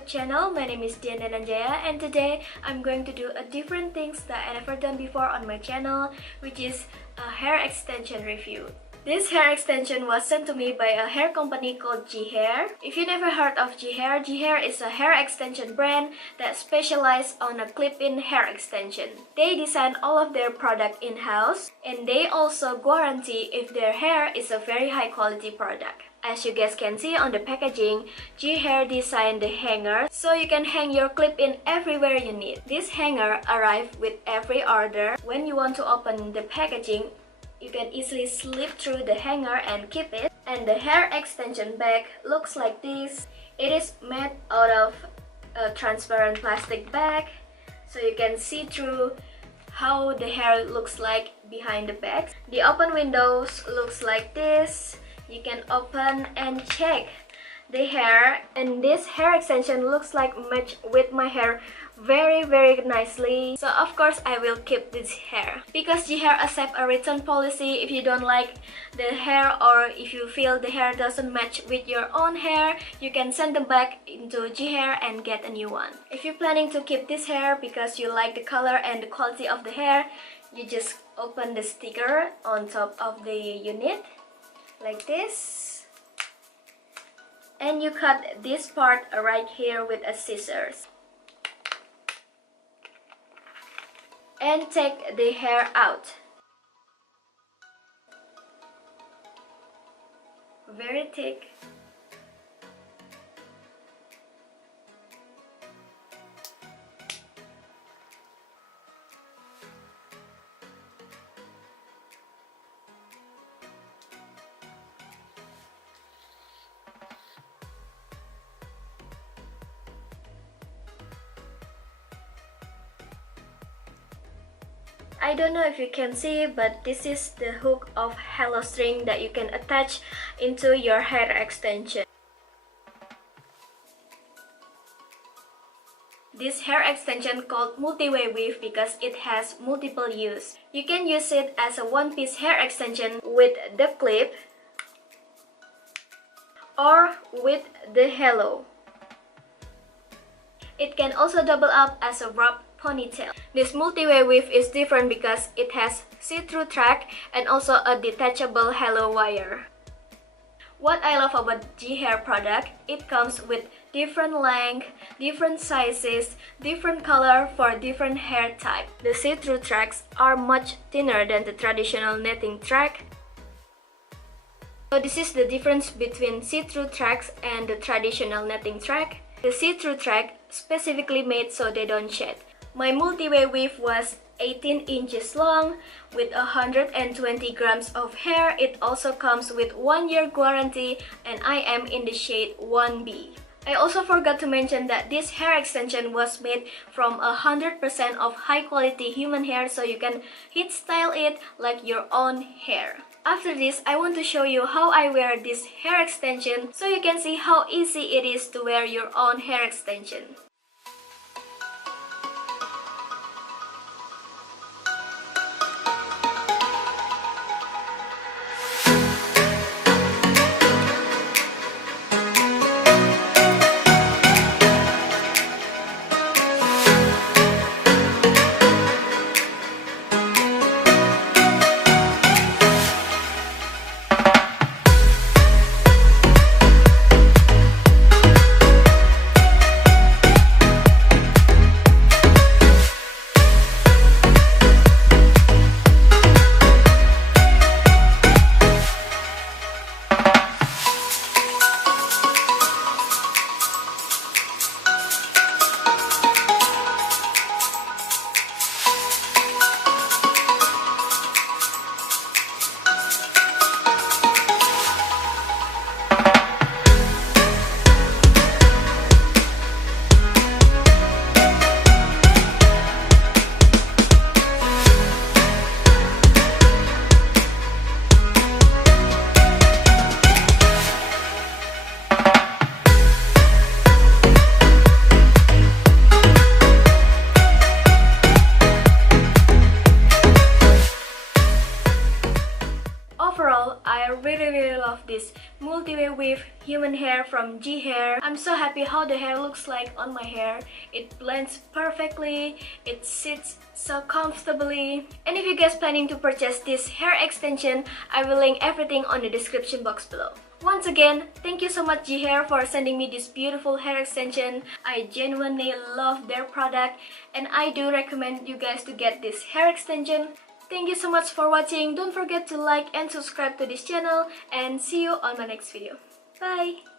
YouTube channel. My name is Dian Dananjaya, and today I'm going to do a different things that I never done before on my channel, which is a hair extension review. This hair extension was sent to me by a hair company called GeeHair. If you never heard of GeeHair, GeeHair is a hair extension brand that specializes on a clip-in hair extension. They design all of their product in-house, and they also guarantee if their hair is a very high quality product. As you guys can see on the packaging, GeeHair designed the hanger so you can hang your clip-in everywhere you need. This hanger arrives with every order. When you want to open the packaging, you can easily slip through the hanger and keep it. And the hair extension bag looks like this. It is made out of a transparent plastic bag, so you can see through how the hair looks like behind the bag. The open windows looks like this. You can open and check the hair, and this hair extension looks like match with my hair very nicely. So of course I will keep this hair because GeeHair accept a return policy. If you don't like the hair or if you feel the hair doesn't match with your own hair, you can send them back into GeeHair and get a new one. If you're planning to keep this hair because you like the color and the quality of the hair, you just open the sticker on top of the unit like this, and you cut this part right here with a scissors and take the hair out. Very thick. I don't know if you can see, but this is the hook of hollow string that you can attach into your hair extension. This hair extension called multi-way weave because it has multiple use. You can use it as a one-piece hair extension with the clip or with the halo. It can also double up as a wrap ponytail. This multi-way weave is different because it has see-through track and also a detachable halo wire. What I love about GeeHair product, it comes with different length, different sizes, different color for different hair type. The see-through tracks are much thinner than the traditional netting track. So this is the difference between see-through tracks and the traditional netting track. The see-through track specifically made so they don't shed. My multi-way weave was 18 inches long with 120 grams of hair. It also comes with 1 year guarantee, and I am in the shade 1B. I also forgot to mention that this hair extension was made from 100% of high quality human hair, so you can heat style it like your own hair. After this, I want to show you how I wear this hair extension so you can see how easy it is to wear your own hair extension. with human hair from GeeHair. I'm so happy how the hair looks like on my hair. It blends perfectly, it sits so comfortably. And if you guys planning to purchase this hair extension, I will link everything on the description box below. Once again, thank you so much GeeHair for sending me this beautiful hair extension. I genuinely love their product and I do recommend you guys to get this hair extension. Thank you so much for watching. Don't forget to like and subscribe to this channel and see you on my next video. Bye!